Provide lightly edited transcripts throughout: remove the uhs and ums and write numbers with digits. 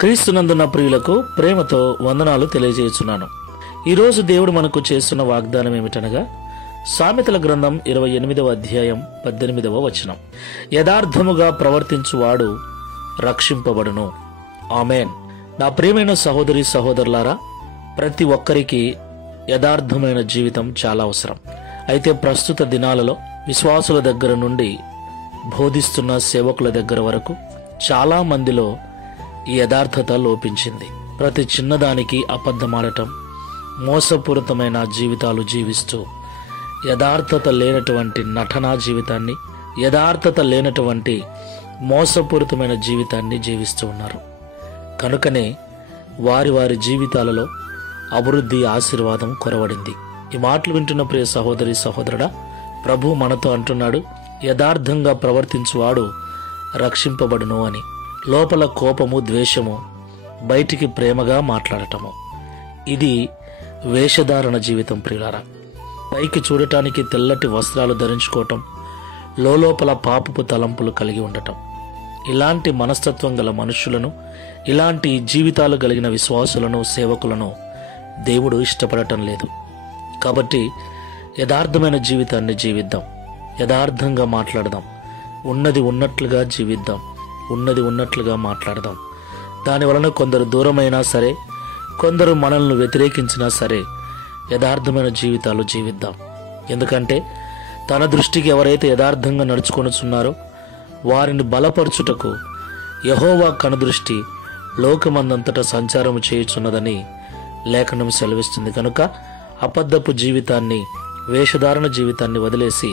క్రీస్తునందున్న ప్రియులకు ప్రేమతో వందనాలు తెలియజేస్తున్నాను. ఈరోజు దేవుడు మనకు చేస్తున్న వాగ్దానం ఏమిటనగా సామెతల గ్రంథం 28వ అధ్యాయం 18వ వచనం. యథార్థముగా ప్రవర్తించువాడు రక్షింపబడును. ఆమేన్. నా ప్రియమైన సహోదరి సహోదరులారా, ప్రతి ఒక్కరికి యథార్థమైన జీవితం చాలా అవసరం. అయితే ప్రస్తుత దినాలలో విశ్వాసుల దగ్గర నుండి బోధిస్తున్న సేవకుల దగ్గర వరకు చాలా మందిలో ఈ యథార్థత లోపించింది. ప్రతి చిన్నదానికి అబద్ధమాడటం, మోసపూరితమైన జీవితాలు జీవిస్తూ యథార్థత లేనటువంటి నటనా జీవితాన్ని, యథార్థత లేనటువంటి మోసపూరితమైన జీవితాన్ని జీవిస్తూ ఉన్నారు. కనుకనే వారి వారి జీవితాలలో అభివృద్ధి, ఆశీర్వాదం కొరవడింది. ఈ మాటలు వింటున్న ప్రియ సహోదరి సహోదరుడా, ప్రభు మనతో అంటున్నాడు, యథార్థంగా ప్రవర్తించువాడు రక్షింపబడును అని. లోపల కోపము, ద్వేషము, బయటికి ప్రేమగా మాట్లాడటము, ఇది వేషధారణ జీవితం ప్రియులారా. పైకి చూడటానికి తెల్లటి వస్త్రాలు ధరించుకోవటం, లోపల పాపపు తలంపులు కలిగి ఉండటం. ఇలాంటి మనస్తత్వం గల మనుషులను, ఇలాంటి జీవితాలు కలిగిన విశ్వాసులను, సేవకులను దేవుడు ఇష్టపడటం లేదు. కాబట్టి యథార్థమైన జీవితాన్ని జీవిద్దాం, యథార్థంగా మాట్లాడదాం, ఉన్నది ఉన్నట్లుగా జీవిద్దాం, ఉన్నది ఉన్నట్లుగా మాట్లాడదాం. దాని వలన కొందరు దూరమైనా సరే, కొందరు మనల్ని వ్యతిరేకించినా సరే, యథార్థమైన జీవితాలు జీవిద్దాం. ఎందుకంటే తన దృష్టికి ఎవరైతే యథార్థంగా నడుచుకొనుచున్నారో వారిని బలపరచుటకు యెహోవా కనుదృష్టి లోకమందంతటా సంచారము చేయుచున్నదని లేఖనం సెలవిస్తుంది. కనుక అబద్ధపు జీవితాన్ని, వేషధారణ జీవితాన్ని వదిలేసి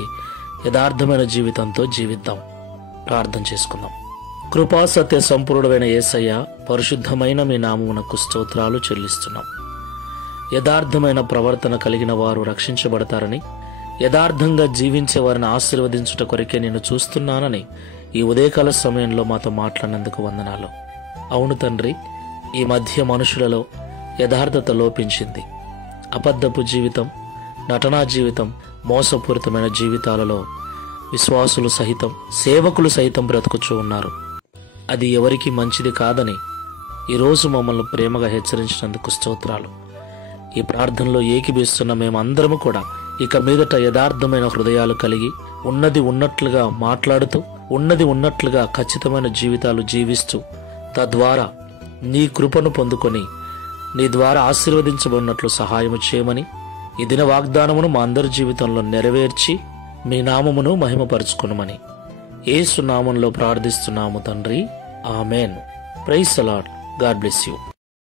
యథార్థమైన జీవితంతో జీవిద్దాం. ప్రార్థన చేసుకుందాం. కృపా సత్య సంపూర్ణమైన యేసయ్య, పరిశుద్ధమైన మీ నామమునకు స్తోత్రాలు చెల్లిస్తున్నాం. యథార్థమైన ప్రవర్తన కలిగిన వారు రక్షించబడతారని, యథార్థంగా జీవించే వారిని ఆశీర్వదించుట కొరకే నేను చూస్తున్నానని ఈ ఉదయకాల సమయంలో మాతో మాట్లాడినందుకు వందనాలు. అవును తండ్రి, ఈ మధ్య మనుషులలో యథార్థత లోపించింది. అబద్ధపు జీవితం, నటనా జీవితం, మోసపూరితమైన జీవితాలలో విశ్వాసులు సహితం, సేవకులు సైతం బ్రతుకుచూ ఉన్నారు. అది ఎవరికి మంచిది కాదని ఈరోజు మమ్మల్ని ప్రేమగా హెచ్చరించినందుకు స్తోత్రాలు. ఈ ప్రార్థనలో ఏకీభవిస్తున్న మేమందరము కూడా ఇక మీదట యథార్థమైన హృదయాలు కలిగి, ఉన్నది ఉన్నట్లుగా మాట్లాడుతూ, ఉన్నది ఉన్నట్లుగా ఖచ్చితమైన జీవితాలు జీవిస్తూ, తద్వారా నీ కృపను పొందుకొని నీ ద్వారా ఆశీర్వదించబడినట్లు సహాయము చేయమని ఈ దిన వాగ్దానమును మా అందరి జీవితంలో నెరవేర్చి మీ నామమును మహిమపరచుకొనుమని యేసు నామములో ప్రార్థిస్తున్నాము తండ్రి. Amen. Praise the Lord. God bless you.